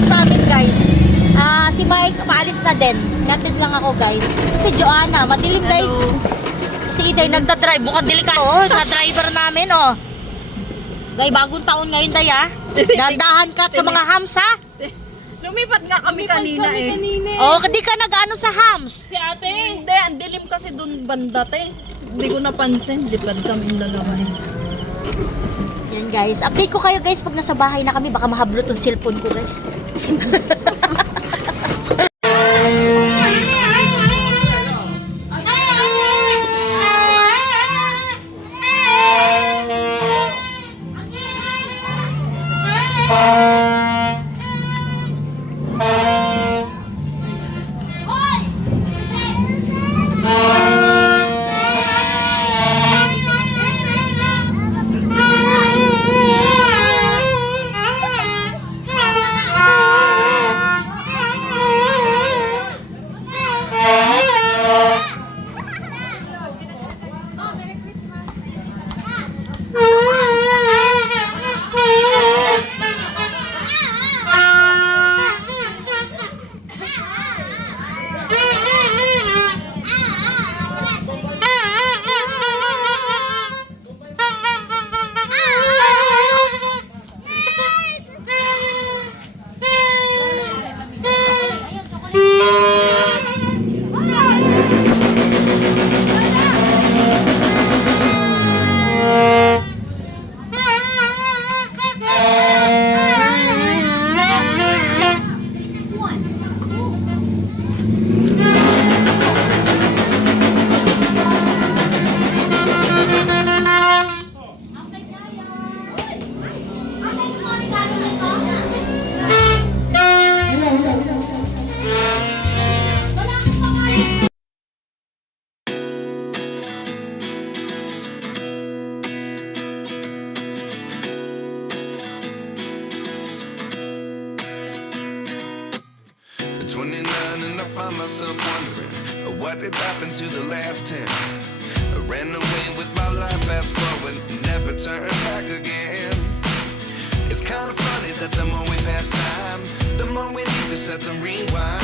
dito sa amin guys. Si Mike, paalis na din. Natid lang ako guys. Si Joanna, madilim guys. Si Iday nagdadrive. Mukhang delikado. Oh, na-driver namin oh. Day, bagong taon ngayon day ah. Dandahan ka sa mga hams ha. Lumipat nga kami kanina eh. Oh, di ka nag-ano sa hams. Si ate. Hindi, ang dilim kasi dun banda te. Hindi ko napansin. Lipad kami dalawa eh. Yan guys. Update ko kayo guys pag nasa bahay na kami. Baka mahablot yung cellphone ko guys. Myself wondering what did happen to the last 10. I ran away with my life, fast forward, never turn back again. It's kind of funny that the more we pass time, the more we need to set the rewind.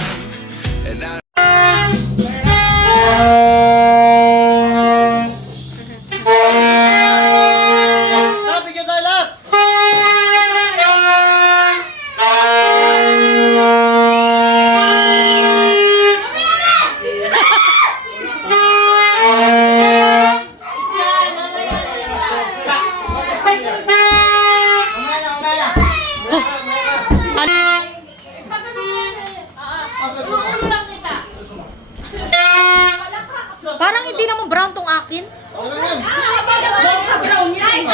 And I Parang hindi naman brown tong akin. Brown yan.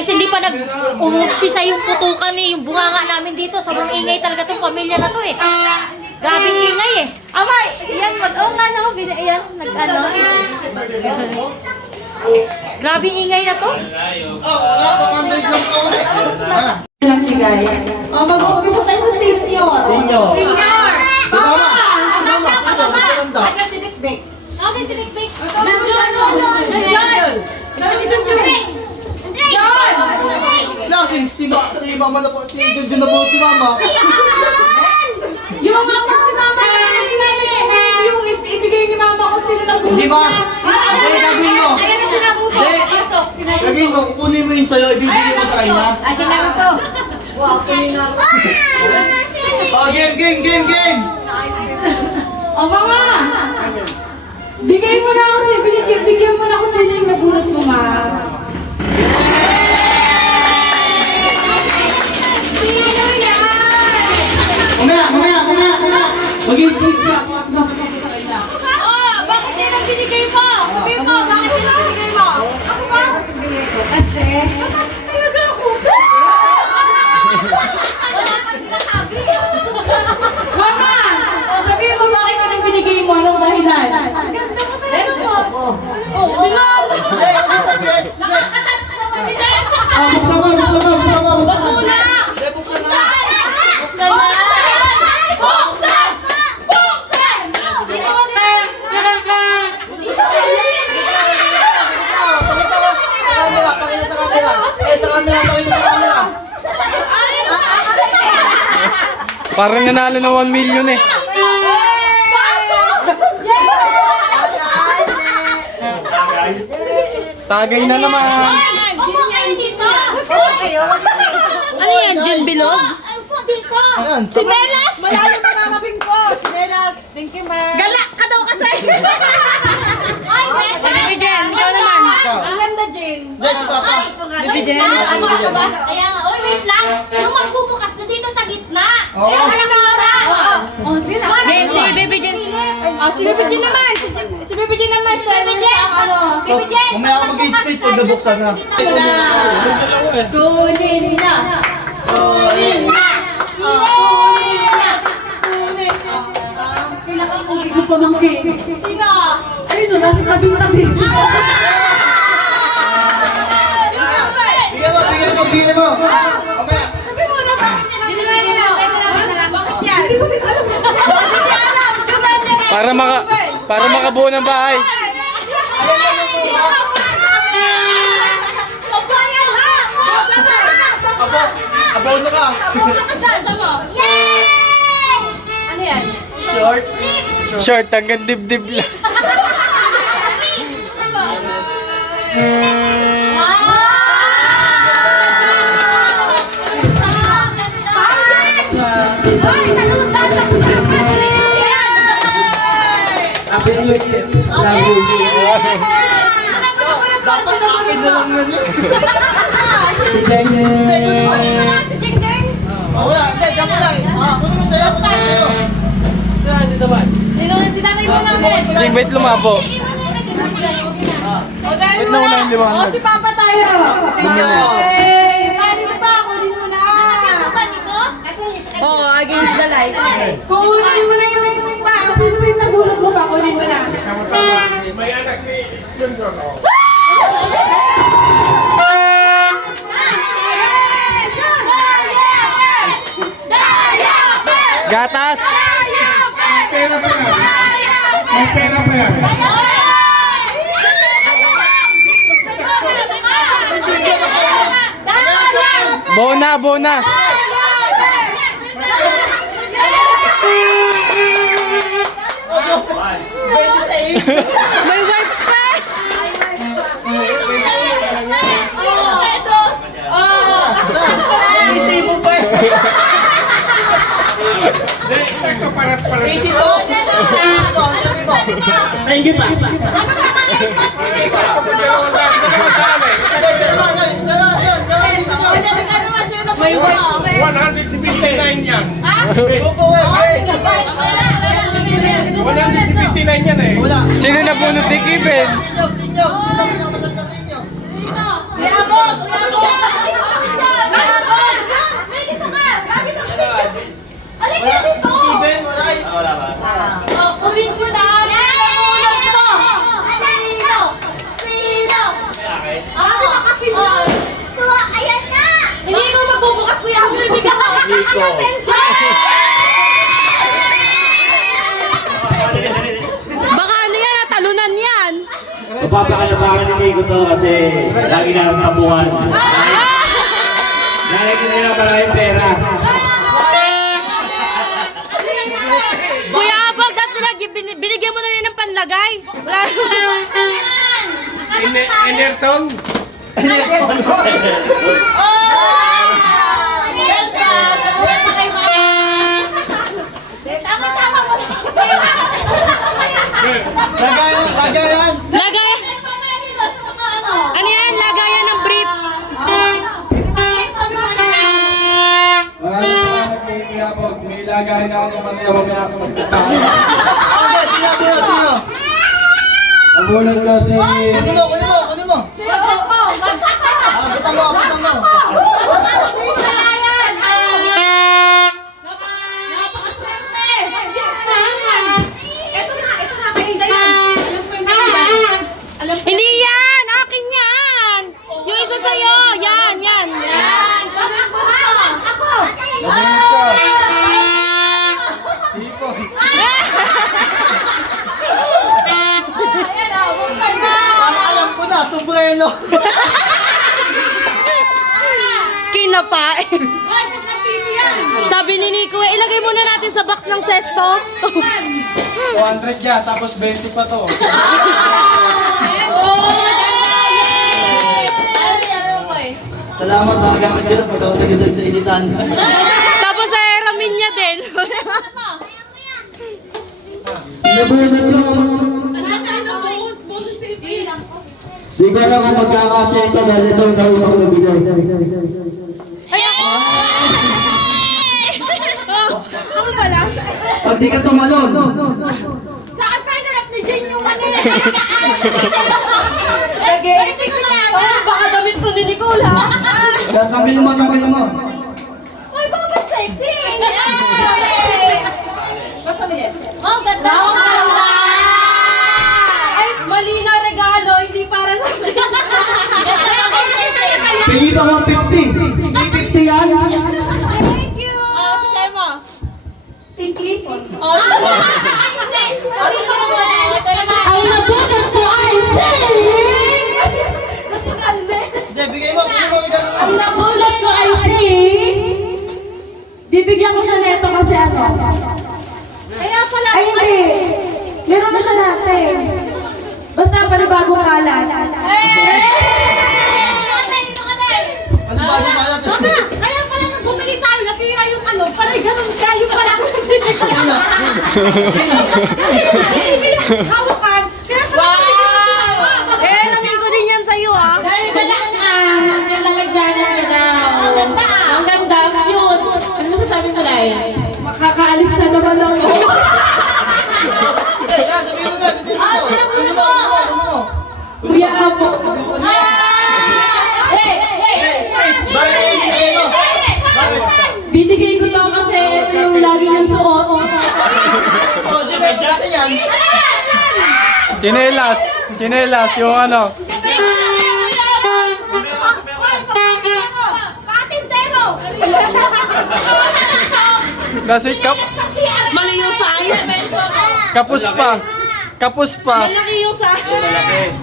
Kasi hindi pa nag-umumpisa yung putukan eh, yung bunganga namin dito. Sobrang ingay talaga tong pamilya na to eh. Grabing ingay eh. Amay, yan oo nga no, yan nag-ano. Grabing ingay na to. Oh, mag-umpisa tayo sa senior. Senior. Asa si Big? Okay, si Big Big. Lasing si mama na po, si Junjun na po si mama. Yung mga po si mama, yung ibigay ni mama ko sila na Hindi ba? Hindi, gagawin mo. Hindi. Gagawin mo, kukunin mo yung sayo, ibibigay mo sa kanya. Ay, sinabi ko. Oh, game! O mama! Bigay mo na ako bigyan mo na ako sila yung nabunot mo ma. Mamaya. Mag-i-speak siya kung at sasagot ko sa kanya. Bakit din ang binigay mo? Sabi mo, bakit din ang binigay mo? Ako ba? Kasi, Talaga ako. Wala kang sinasabi. Mama! Sabi mo, bakit din ang binigay mo? Anong dahilan? Sinabi! Nakakatats naman. Binigay mo sa Buksan Bakuna! Buksan na! Buksan! Buksan! Buksan! Parang nanalo ng 1 million eh. Tagay na naman. Upo kayo dito! Ano yan, Jun Bilog? Upo dito! Ayan, Sinelas! Malayo na nanapin ko. Chinelas. Thank you, man. Galak ka daw kasi! Ay, Bibi Jen, ikaw naman. Ang ganda, Jane. Yes, si Papa. Bibi Jen, ano ka ba? Kaya nga, oy, wait lang. Yung magbubukas na dito sa gitna. Oo. Kaya ka nakita. Oh, Jane. Jen, si Bibi Jen. Si Bibi Jen naman. Si Bibi Jen naman. Bibi Jen, Bibi Jen. Mamaya ako mag-i-split pag nabuksan na. Kunin na. Kunin na. Kunin na. Kailangan kong ikaw pamangkin. Sino? Ayun, no, nasa tabi-tabi. Bigyan mo. Mamaya. Sino na yun? Bakit yan? Hindi ko din alam. Para makabuo ng bahay. Abono ka. Ano yan? Short. Short hanggang dibdib lang. Dapat akin na lang na niya. Wala, hindi, diyan mo lang. Kunin mo sa'yo, kunin mo sa'yo. Yan, dito ba? Sinanay mo namin. Yung bait lumabo. Wait na wala yung liwanag. Si Papa tayo. Sinyo. Hey, paano ba? Kunin mo na. Oo, against the light. Kunin mo na yung pa. Sino yung nagulot mo pa? Kunin mo na. Gatas. Bona, bona. May white splash! Isip mo pa. 80 po. Thank you pa. May white splash! 159 yan. Wala. 159 yan eh. Wala. Sino na bunot ni Kevin? Sinyo. Pinakamasanda sa inyo. Kuya Abog! Kuya Abog! Kuya Abog! May dito ka! Bakit ako sa'yo? Alin ka dito! Steven, wala. Kunin ko na! Sino? Sino? Sino? Bakit ako kasi doon? Ayan na! Hindi ko magbubukas, Kuya Abog! Hindi ka Baka ano yan, talunan yan! Mapapakalabakan ni Kiko to kasi lagi na sa buwan. Lalagyan nila maraming pera. Kuya Abog, dati binigyan mo na rin ng panlagay. Enerton. Lagayan. Lagay! Ano yan? Lagayan ng brief. May lagay na ako mamaya mamaya ako magtatahan. Okay, sino? Nabunan kasi. Kunin mo. Abutan mo. Hindi yan! Akin yan! Yung isa sa'yo! Yan! Alam ko na, sombrero. Kinapain! Sabi ni Nico, ilagay muna natin sa box ng sesto. 200 yan, tapos 20 pa to. Salamat talaga ka dito pag ako nagdadad sa initan. Tapos sa eramin niya din. Nabunod ko. Di ko alam kung magkakasya ito dahil ito ang nauna ko nabigay. Pag di ka tumalon. Saan ka narap ni Jen yung kanila? Hindi ko na. Baka damit ko ni Nicole ha? Tabi mo. Ay, bakit sexy? Oh, ganda. Ay, mali na regalo, hindi para sa akin. Pili pa 150. Hindi 50 yan. Thank you! Sasay mo? Tiki? Oh, hindi! Ang nabunan ko ay sing! Hindi, bigay mo. Ang nabunan ko ay sing! Bibigyan ko siya neto kasi ano? Kaya pala. Ay, hindi! Meron na siya natin. Basta panibagong kalat. Ano ba ang malat? Kaya pala nang bumili tayo, nasira yung ano, para ganun kayo pala. Hawakan. Wow! Eh, namin ko din yan sa'yo ah. Dahil galaan na. Nilalagyan ka daw. Ang ganda. Ang ganda. Cute. Ano masasabi ko dahil? Makakaalis na naman ako. Sabihin mo na. Ano mo? Kuya Apo. Binigay ko to kasi ito yung lagi niyang suot. Chinelas, yung ano. Patintero. Kasi Mali yung size. kapus pa. Malaki yung size.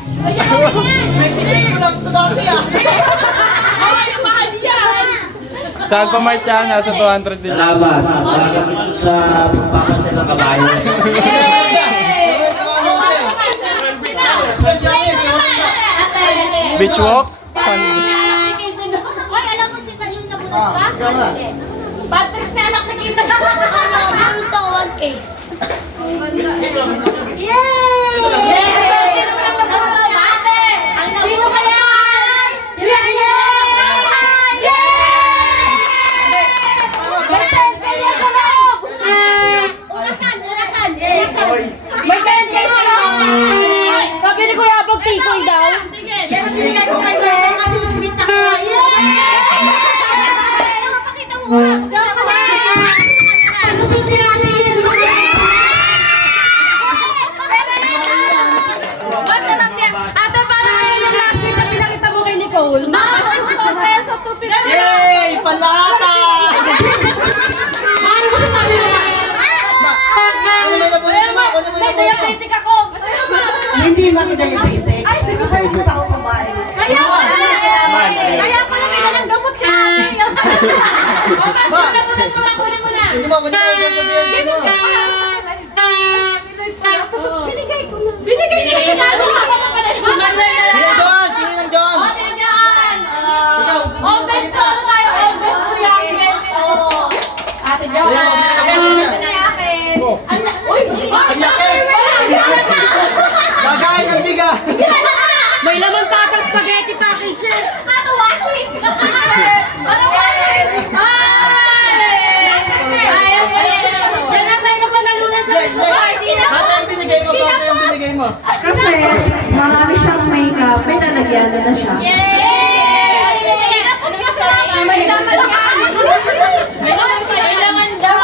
Saan pa Mart yan? Nasa 200 din. Salamat. Salamat sa pagpapasya ng kabayo. Beach walk? Hoy, alam mo si yung nabunod ka? Bad trip na nakikita. Nabunod ka 1K. Yay! Sino kaya? Sino kaya? Unasan. May 10K sila. Sabi ni Kuya Apag tikoy daw. Yan ang bigay ko kayo. Kasi sweet ako. Yay! Napapakita mo ba? Masarap yan. Ate, paano ngayon yung last week na pinakita mo kay Nicole? Masaya sa 250. Yay! Panlahata! Paano mo sasabi mo yan? Ano may nabunod mo? Ano may nabunod mo? Diabetic ako. Hindi makidayabete. Ay, di ba? Kasi hindi ako kumain. Kaya pala may dalang gamot si ate. Kunin mo na. Hindi mo, sabihin mo. Binigay niya yung lalo. Sino doon? Sino lang doon? Oh, best to. Ano tayo? Oh, best ko yan. Best. Oh. Ate Joanne. Uy! Ang laki! Bagay ng biga! May laman patang spaghetti package eh. Ato washing. Diyan na tayo na panalunan sa Christmas party na. Bata yung binigay mo, bata yung binigay mo. Kasi marami siyang makeup, may nalagyan na siya. May laman yan. May laman daw.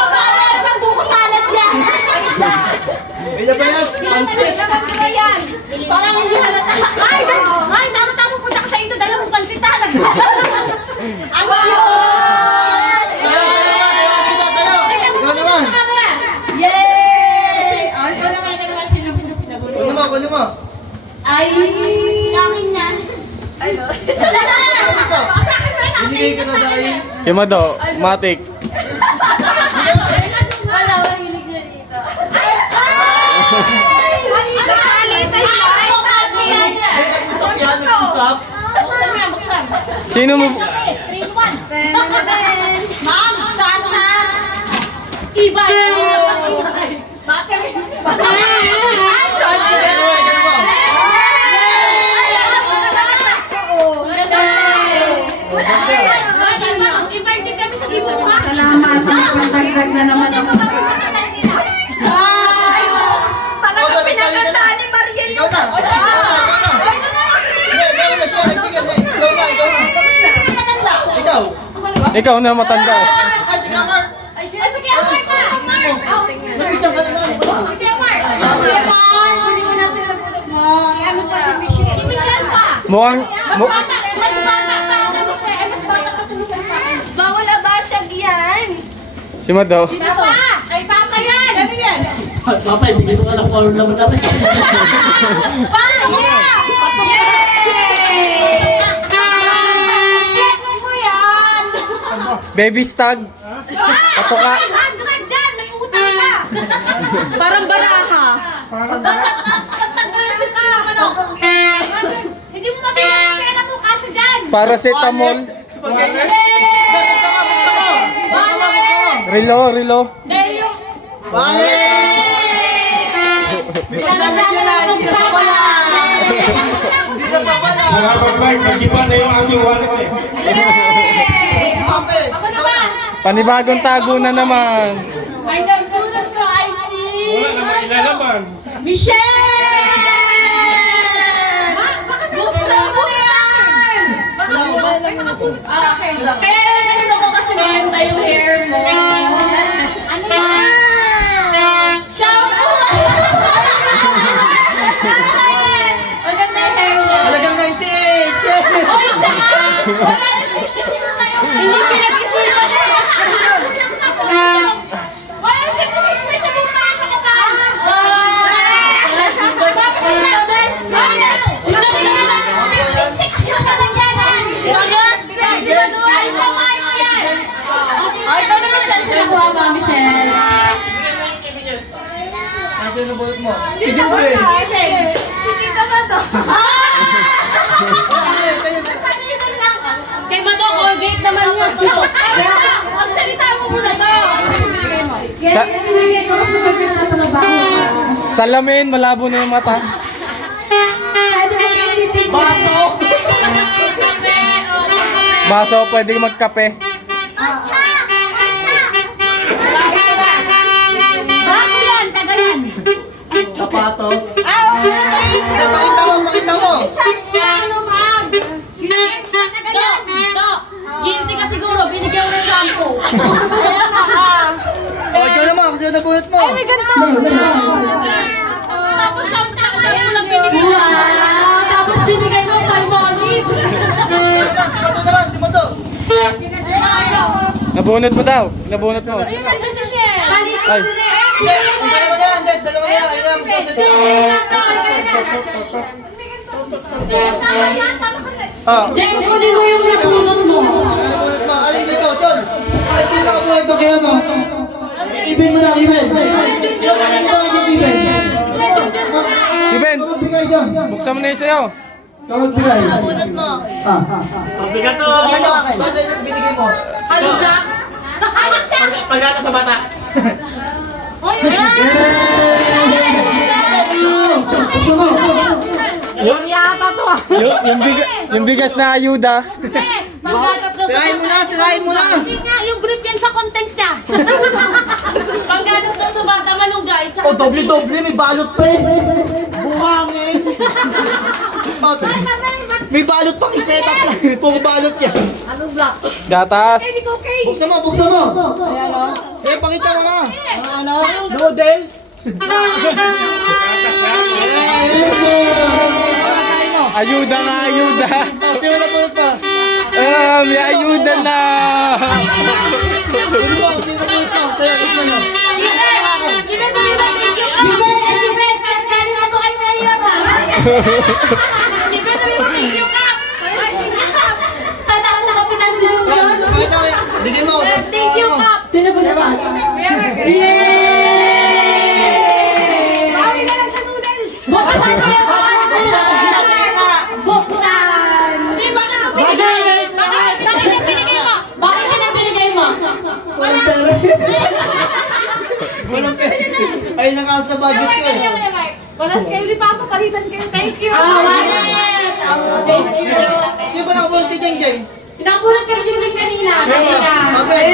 Buko salad yan. May labayas, pansit. Parang hindi halata. Ay, tama-tama punta ka sa ito. Dala mo pansitan. Ang cute! Ikaw naman. Yay! Oh, ikaw naman sino Kunin mo, kunin mo. Ay! Sa akin yan. Ay, no? Sa akin ba yan? Binigay ka na dahil. Yung Mado, matik. Sino mo? 3 in 1. Ma'am, Sasa. Iba. Battery. Invited kami sa Dibo. Salamat. Pagdagdag na naman ako. Talaga pinagandaan ni Mariel. Ikaw na! Hindi, meron na siya. Nagbigan na. Ikaw na, ikaw na. Ikaw. Ikaw na matanda. Ay, si Kamar. Ay, sige, Amar pa. Nagbigan ka na na. Si Amar. Hindi mo na sila tulog mo. Ano pa si Michelle? Si Michelle pa. Mukhang... Mas bata pa ako na Michelle. Mas bata pa si Michelle sa akin. Bawal na ba siya yan? Si Mado. Papa! Kay Papa yan! Ano yan? Papa, hindi ko alam kung ano naman natin. Paano ko yan? Yes mo yan! Baby stag. Pato ka. 100 dyan! May utang ka! Parang baraha. Tagtagal si ka! Ano? Hindi mo mabigyan ng pera mo kasi dyan! Paracetamol. Pag ganyan. Buksan mo, buksan mo. Buksan mo, buksan mo. Rilo, rilo. Dahil yung... Bale! May pagdagat yun na, hindi na sa pala! Hindi na sa pala! Nakapag-bike, nag-iba na yung aking wallet eh. Si Pape! Ako na ba? Panibagong tago na naman. May nagdulot ko, I see! Wala naman ilalaman. Michelle! Buksan mo na yan! Okay. Ano ko kasi maganda yung hair mo? Ano yan? Shampoo! Maganda yung hair mo. Halagang 98! Hoy, tama! Wala na kasi na tayo. Hindi pinag-isipan na. Wala na 56 pesos sa buta. Ako ka. Tapos sila. Ano? 56 yung kalangyanan. Ay, pamain mo yan. Ay, ikaw naman siya. Sinakuha mo, Michelle. Kasi nabulot mo. Si Tita ba to? Kay Mato, Colgate naman yun. Magsalita mo muna to. Sa... Salamin, malabo na yung mata. Baso! Baso, pwede magkape. Baso yan, taga yan. Sapatos. Pakita mo, pakita mo! Guilty ka siguro, binigyan mo ng shampoo. O, ikaw naman, kasi nabulot mo. Ay, may ganito! Tapos shampoo lang binigyan mo. Tapos binigay mo palmolive. Si Mato naman, si Mato! Nabunot mo daw. Nabunot mo. Ayun na si Michelle. Ay. Ang dalawa na yan, dalawa na yan. Ayun, Ah. Jack, kunin mo yung nabunot mo. Ay, dito, John. Ay, sino nakabuhay ito kaya no? Ibin mo na, ibin. Iben, Magbigay dyan. buksan mo na yung sayo. Magbigay. Bunot mo. Mabigat to. Sabihin mo, ba't yung binigay mo? Hello, Dax. Pagkata sa bata. Hoy, Yung bigas na ayuda. Sirahin mo na, sirahin mo na. Yung grip yan sa content niya. Pangganas daw sa bata, malunggay. O, doble-doble, may balot pa eh. Buhangin. May balot pang isetup lang. Puro balot yan. Gatas. Buksan mo, buksan mo. Ayan, pakita mo nga. Ano? Noodles. Ayuda na ayuda. Oh, sino na pulot pa? May ayuda na. Sino na pulot pa? Sa'yo, gusto nyo. Given, sabi ba, thank you. Given, kanin na to kayo mahirap ha. Given, sabi ba, thank you ka. Tatawa sa kapitan si Junior. Pakita mo, bigyan mo. Thank you, Kap. Sino ba naman? Yay! Bawi na lang sa noodles. Buksan niya. Buksan. Hindi, bakit mo binigay? budget ko eh. Balas kayo ni Papa, palitan kayo. Thank you. Wallet! Thank you. Sino ba nakabulas kay Jeng Jeng? Pinapulot kayo Jing kanina. Mabel.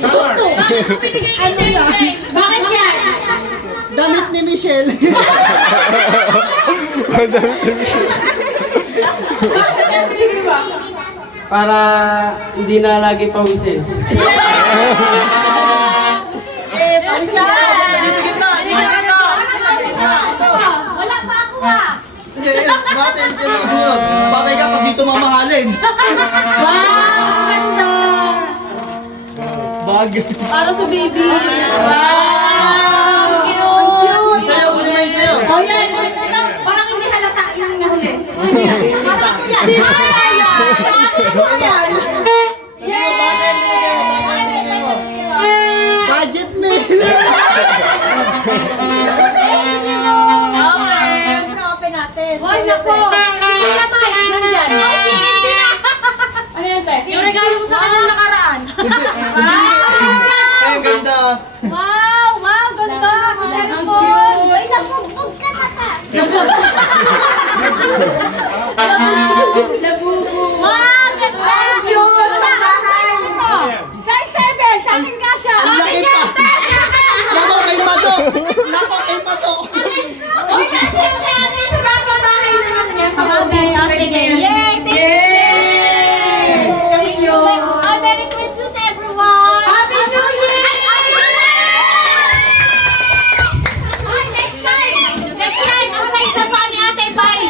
Tuto! Bakit yan? Damit ni Michelle. Para hindi na lagi pawisin. Pausa! Sa gitna. Wala pa ako ah! Hindi, bakit siya nakabulas? Bakit ka pag dito mamahalin? Wow! Ganda! Bag. Para sa baby. Wow! Cute! Sayo, kunin mo yung sayo. Oh, yan! Parang hindi halata yung nahuli. Parang ako yan! Sino yan? Ako yan! Budget meal. Open natin. Hoy, nako! Sino na tayo? Nandyan. Ano yan, Pe? Yung regalo mo sa kanya nakaraan. Ay, ang ganda. Wow! Wow! Ganda! Sa cellphone! Ay, nabugbog ka na ka! Nabugbog! Wow! Ganda! Cute! Size 7! Sa akin ka siya! Ang laki pa. Nako kay Pato. Nako kay Pato. Uy, kasi yung kaya sa bababahay na lang niya. Pamagay. O, sige. Yay! Thank you! Oh, Merry Christmas, everyone! Happy New Year! Next time! Next time! Ang sa isa pa ni Ate Bay!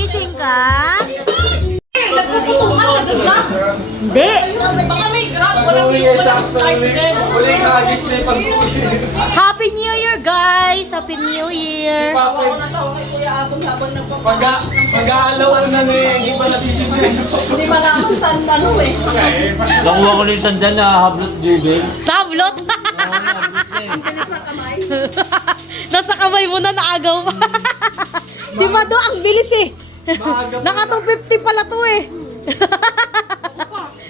Nagising ka? Nagpuputukan ka doon ka? Hindi. Baka may grab, walang tricycle. Uli ka, Disney pag... Happy New Year, guys! Happy New Year! Mag-aalaw na eh, hindi pa nasisimulan. Hindi malaman saan ano eh. Nakuha ko na yung sandal na hablot Jubel. Tablot! Nasa kamay mo na naagaw pa. Si Mado, ang bilis eh. Naka 250 pala to eh.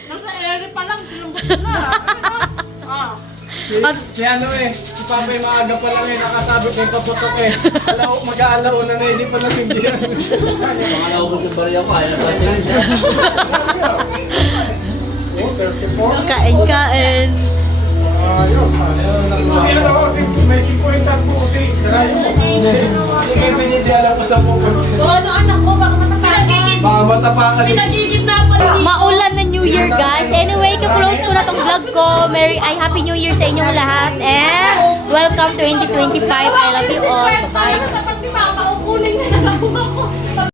Nasa ere pa lang, pinunggol na. Si ano eh, si Papa yung maaga pa lang eh, nakasabit yung paputok eh. Mag-aalaw na hindi pa nasindihan. Mga naubos yung bariya ko, ayaw pa sila. Kain-kain. May 50 po, okay. Hindi may pinitiala ko sa pupunta. Ano anak ko, baka matapakan. Baka matapakan. Pinagigit na pa. Maulan na New Year, guys. Anyway, ka-close ko na tong vlog ko. Happy New Year sa inyong lahat. And welcome 2025. I love you all. Bye. Sabi sa pag ni Mama, ukunin na lang ako.